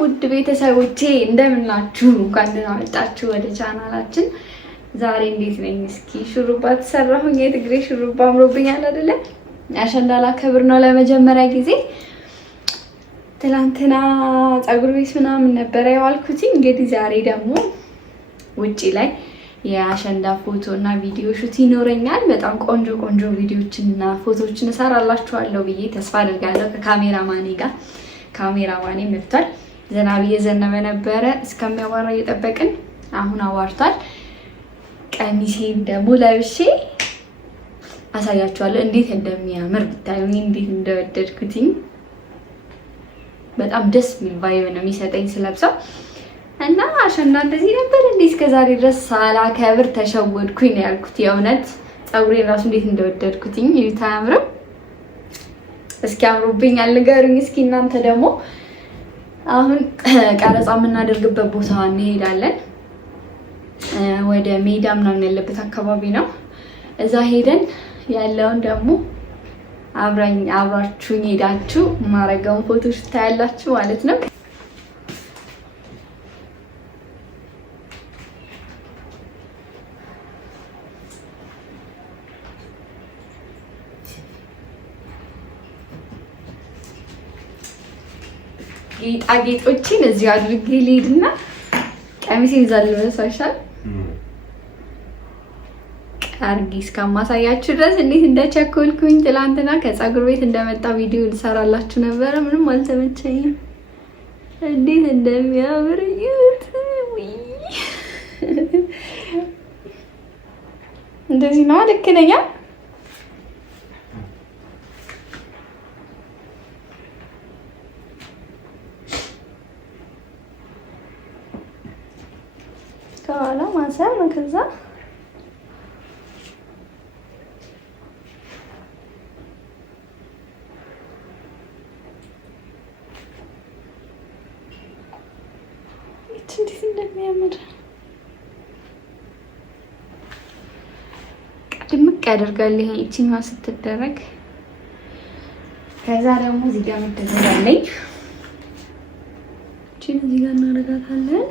ውድ ቤተሰቦቼ እንደምን ናችሁ? እንኳን ደህና መጣችሁ ወደ ቻናላችን። ዛሬ እንዴት ነኝ? እስኪ ሹሩባ ተሰራሁኝ። የትግሬ ሹሩባ አምሮብኛል አይደለ? አሸንዳ ላከብር ነው ለመጀመሪያ ጊዜ። ትላንትና ፀጉር ቤት ምናምን ነበረ የዋልኩት። እንግዲህ ዛሬ ደግሞ ውጪ ላይ የአሸንዳ ፎቶ እና ቪዲዮ ሹት ይኖረኛል። በጣም ቆንጆ ቆንጆ ቪዲዮዎችን እና ፎቶዎችን እሰራላችኋለሁ ብዬ ተስፋ አድርጋለሁ ከካሜራማኔ ጋር። ካሜራማኔ መጥቷል። ዝናብ እየዘነበ ነበረ እስከሚያዋራ እየጠበቅን አሁን አዋርቷል። ቀሚሴን ደግሞ ለብሼ አሳያችኋለሁ እንዴት እንደሚያምር ብታዩ፣ እንዴት እንደወደድኩትኝ። በጣም ደስ የሚል ቫይብ ነው የሚሰጠኝ ስለብሰው እና አሸንዳ እንደዚህ ነበር እንዴ እስከዛሬ ድረስ ሳላከብር ተሸወድኩኝ ነው ያልኩት። የእውነት ፀጉሬን ራሱ እንዴት እንደወደድኩትኝ ይታ ያምረው። እስኪ አምሮብኛል ንገሩኝ እስኪ እናንተ ደግሞ። አሁን ቀረጻ የምናደርግበት ቦታ እንሄዳለን። ወደ ሜዳ ምናምን ያለበት አካባቢ ነው። እዛ ሄደን ያለውን ደግሞ አብራችሁኝ ሄዳችሁ ማረጋውን ፎቶ ታያላችሁ ማለት ነው። ጌጣጌጦችን እዚህ አድርጌ ልሄድና ቀሚሴን ይዛል ለሰሻል አርጊ እስከማሳያችሁ ድረስ እንዴት እንደቸኮልኩኝ። ትላንትና ከፀጉር ቤት እንደመጣ ቪዲዮ ልሰራላችሁ ነበረ። ምንም አልተመቸኝም። እንዴት እንደሚያምር እዩት። እንደዚህ ነው። ልክ ነኝ? ከኋላ ማሰር ነው። ከዛ እንዴት እንደሚያምር ድምቅ ያደርጋል። ይሄ እቺኛ ስትደረግ ከዛ ደግሞ እዚህ ጋር መደረጋለኝ። እቺን እዚህ ጋር እናደርጋታለን።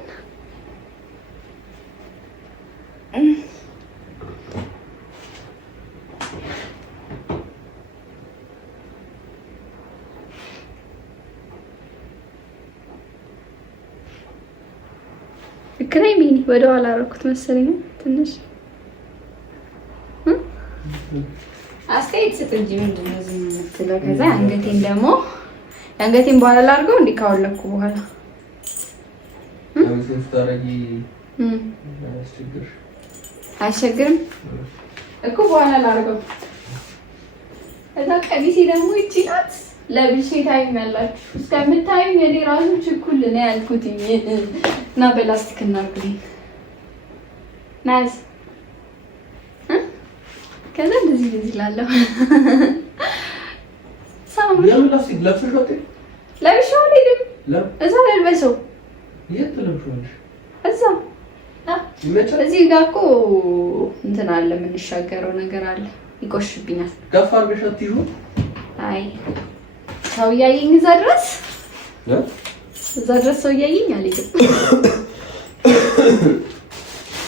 ክሬሚ ወደ ኋላ አደረኩት መሰለኝ ትንሽ። አስተያየት ስጥ እንጂ ምንድን ነው እዚህ የምትለው? ከዛ አንገቴን ደግሞ አንገቴን በኋላ ላድርገው እንዴ ካወለኩ በኋላ አያስቸግርም እኮ በኋላ ላድርገው። ከዛ ቀሚሴ ደግሞ ይቺ ናት። ለብሼ ታዩኛላችሁ። እስከምታዩኝ እኔ ራሱ ችኩል ነው ያልኩት እና በላስቲክ እናርግልኝ ናዝ ከዛ እንደዚህ ላለሁ ሳሙ ላስቲክ ለብሼው አልሄድም። እዛ ልበሰው የት ለብሼው እዛ እዚህ ጋር እኮ እንትን አለ የምንሻገረው ነገር አለ። ይቆሽብኛል። ገፋ አድርገሽ አትይዙ። አይ ሰው እያየኝ እዛ ድረስ ሰው እያየኝ አልሄድም።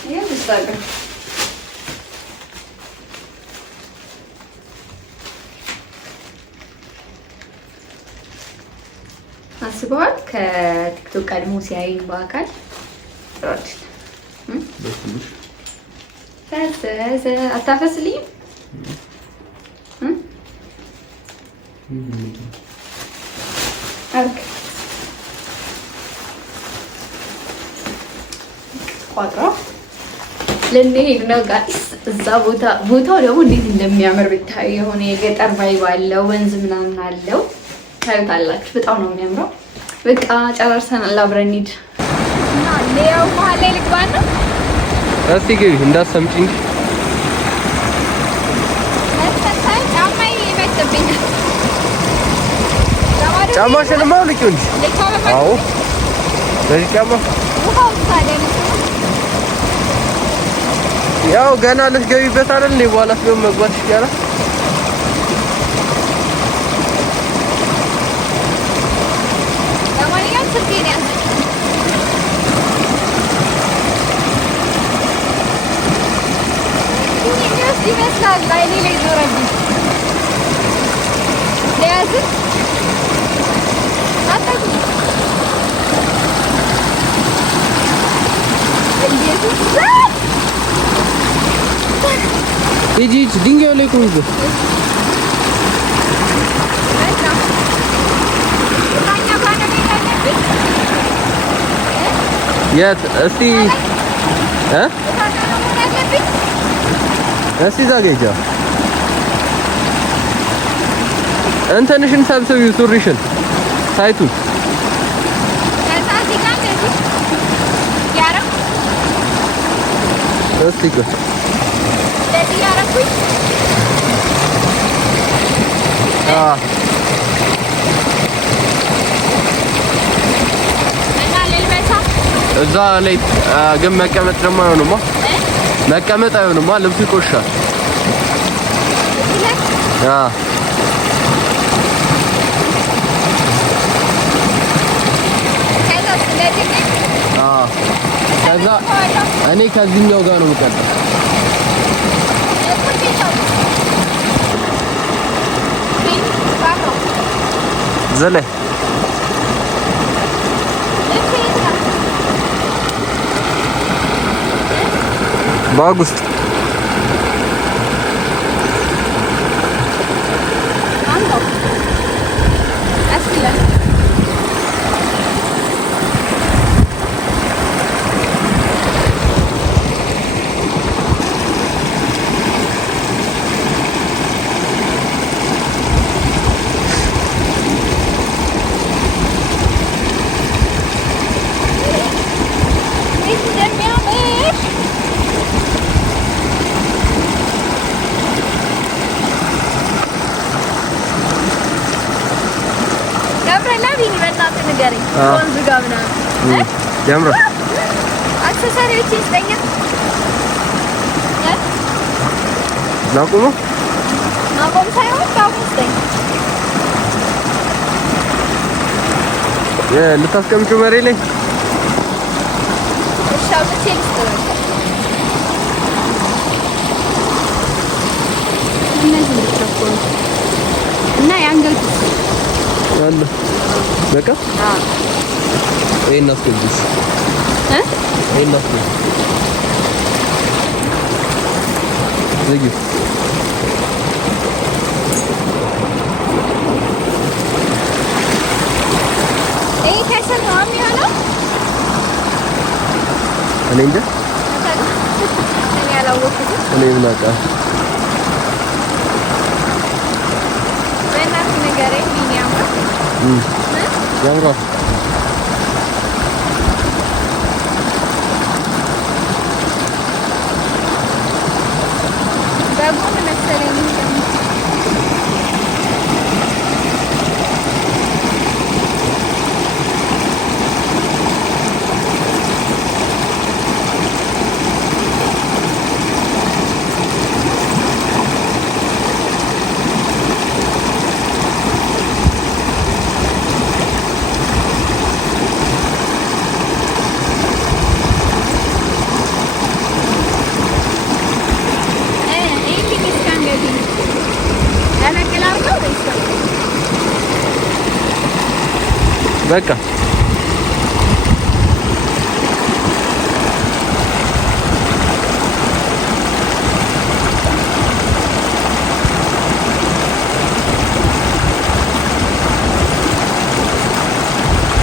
ይሄ ብቻ አስበዋል። ከቲክቶክ ቀድሞ ሲያይኝ በአካል ጥራት አታፈስልኝም? አርክ ቋጥራ ልንሄድ ነው ጋይስ። እዛ ቦታው ደግሞ እንዴት እንደሚያምር ብታዩ። የሆነ የገጠር ቫይብ አለው፣ ወንዝ ምናምን አለው። ታዩታላችሁ። በጣም ነው የሚያምረው። በቃ ጨራርሰናል። አብረን እንሂድ እና ለያው መሀል ላይ ልግባና እስቲ ግቢ እንዳሰምጪ እንጂ ጫማሽንማ አውልቂው እንጂ። አዎ በዚህ ጫማ ያው ገና ልትገቢበት አይደል? በኋላ ሲሆን መግባት ይችላል። ለማንኛውም ስልኬን ያዝ Hiç dinge öyle koydu. Ya እስቲ እስቲ ዛገጃ እንትንሽን ሰብስቢው ሱሪሽን ሳይቱን እስቲ ቆይ እዛ ላይ ግን መቀመጥ ደግሞ አይሆንማ። መቀመጥ አይሆንማ። ልብሱ ይቆሻል። ከዛ እኔ ከዚህኛው ጋር ነው የምቀጥለው። ዘለ ባጉስት ያምራል። አክሰሰሪዎች ይስጠኛል። ናቁሙ ናቁም ሳይሆን ካሙ ይስጠኝ። ልታስቀምጪው መሬት ላይ እሺ፣ አውጥቼ ልስጥህ። እነዚህ ልትከፍሉ እና ያንገት አለ በቃ ይሄን አስገብሽ ይሄን አስገብሽ ዘጊ ይሄ ከሰል ነው የሚሆነው። እኔ እንጃ እኔ አላወቅኩትም። እኔ ምን አውቃለሁ። በእናትህ ንገረኝ። ያምራል። በጎን መሰለኝ በቃ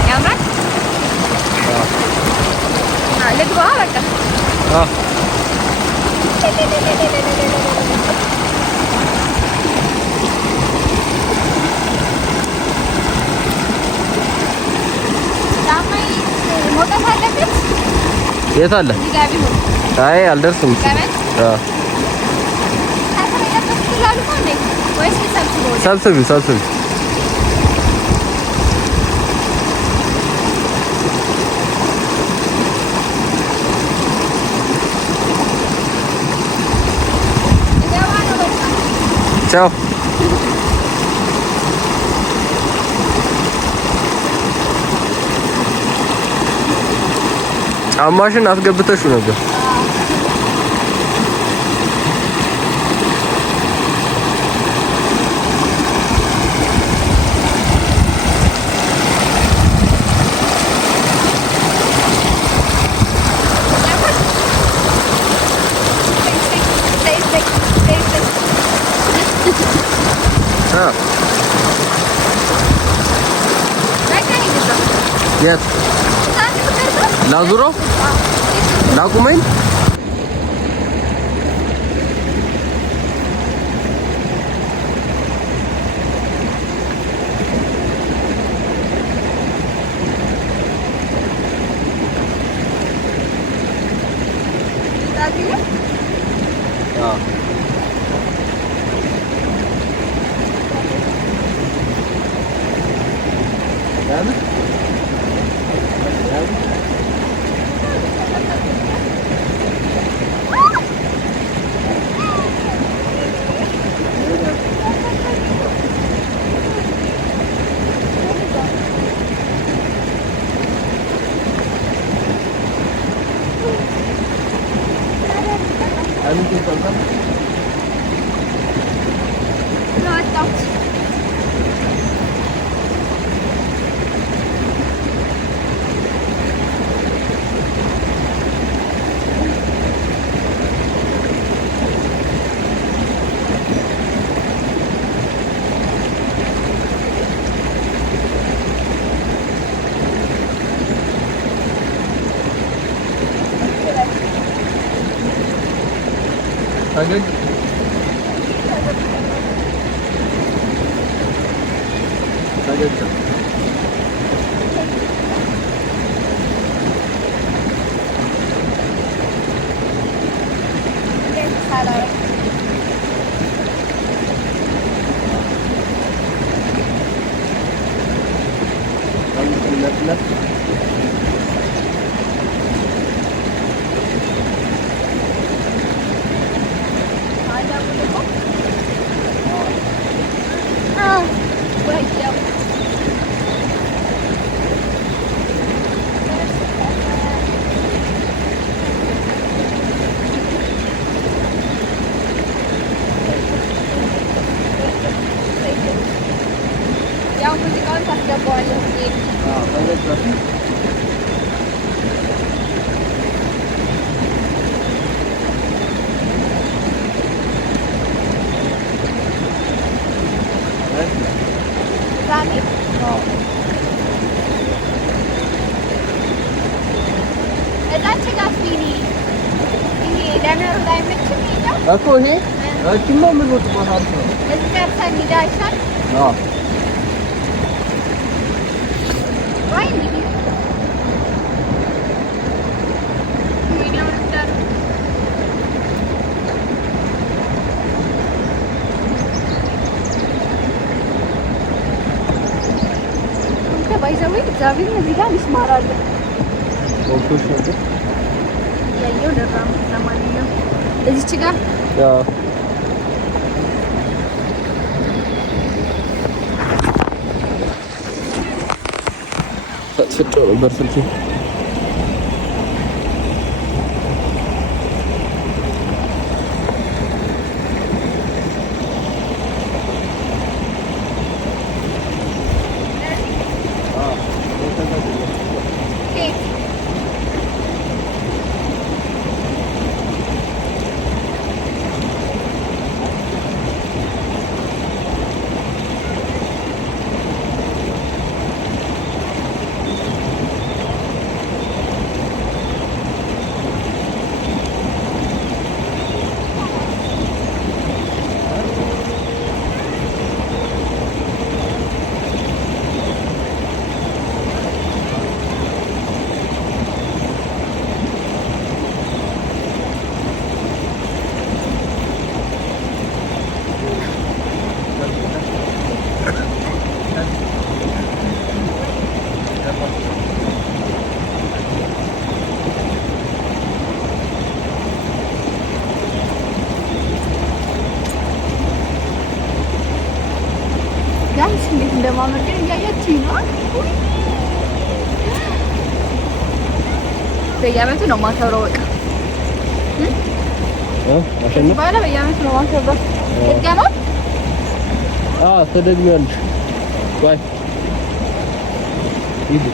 ያምራል። ልግባ በቃ የት አለ? አይ አልደርስም። ሰብስቢ ሰብስቢ ቻው። ጫማሽን አስገብተሽው ነበር። የት ላዙረው ላቁመኝ ፈገግ ፈገግ እኮ ይሄ እቺማ ምን ወጥ ማሳት ነው እዚህ ጋር ታንዳ አይሻል አዎ ወይ ባይዘው እግዚአብሔር እዚህ ጋር ይስማራል ኦኬ ያየው ደራም ለማንኛውም እዚች ጋር ያው ተፈጥሮ ነበር ስልኬ ጋይስ እንዴት እንደማመርገን እያያችሁኝ ነው። በየዓመቱ ነው የማከብረው። በቃ በየዓመቱ ነው የማከብረው። ትገማው ተደግሚያለሽ። ባይ ይሄ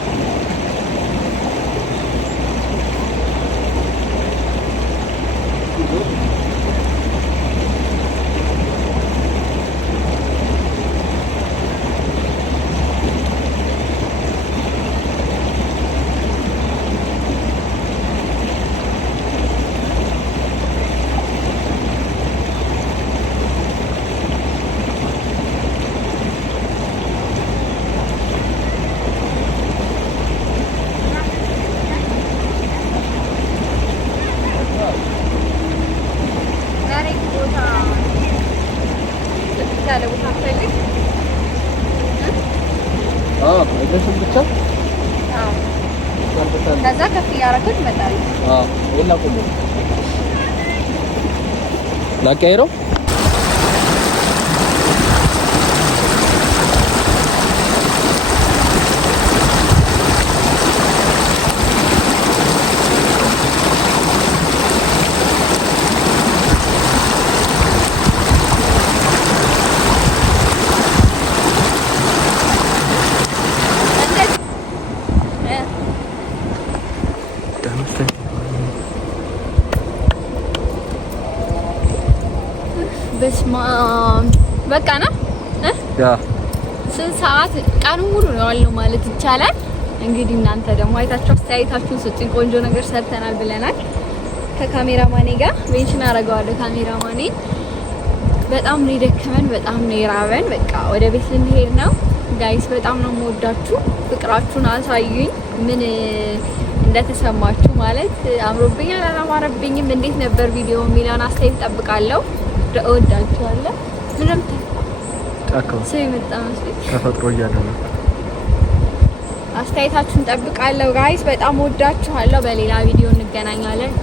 ከዛ ከፍ እያደረኩት እመጣለሁ። ላቀይረው በስማ በቃ ነው ስንት ሰዓት ቀኑ ሙሉ ነው ያለው ማለት ይቻላል። እንግዲህ እናንተ ደግሞ አይታችሁ አስተያየታችሁን ስጡኝ። ቆንጆ ነገር ሰርተናል ብለናል። ከካሜራማኔ ጋር ሜንሽን አደርገዋለሁ። ካሜራማኔ በጣም ነው የደከመን፣ በጣም ነው የራበን። በቃ ወደ ቤት ልንሄድ ነው ጋይስ። በጣም ነው የምወዳችሁ። ፍቅራችሁን አሳዩኝ ምን እንደተሰማችሁ ማለት አምሮብኛል አላማረብኝም፣ እንዴት ነበር ቪዲዮ የሚለውን አስተያየት ጠብቃለሁ። እወዳችኋለሁ። ምንም ጫካው ሰው የመጣ መስሎኝ ተፈጥሮ እያደረገ አስተያየታችሁን ጠብቃለሁ ጋይስ። በጣም እወዳችኋለሁ። በሌላ ቪዲዮ እንገናኛለን።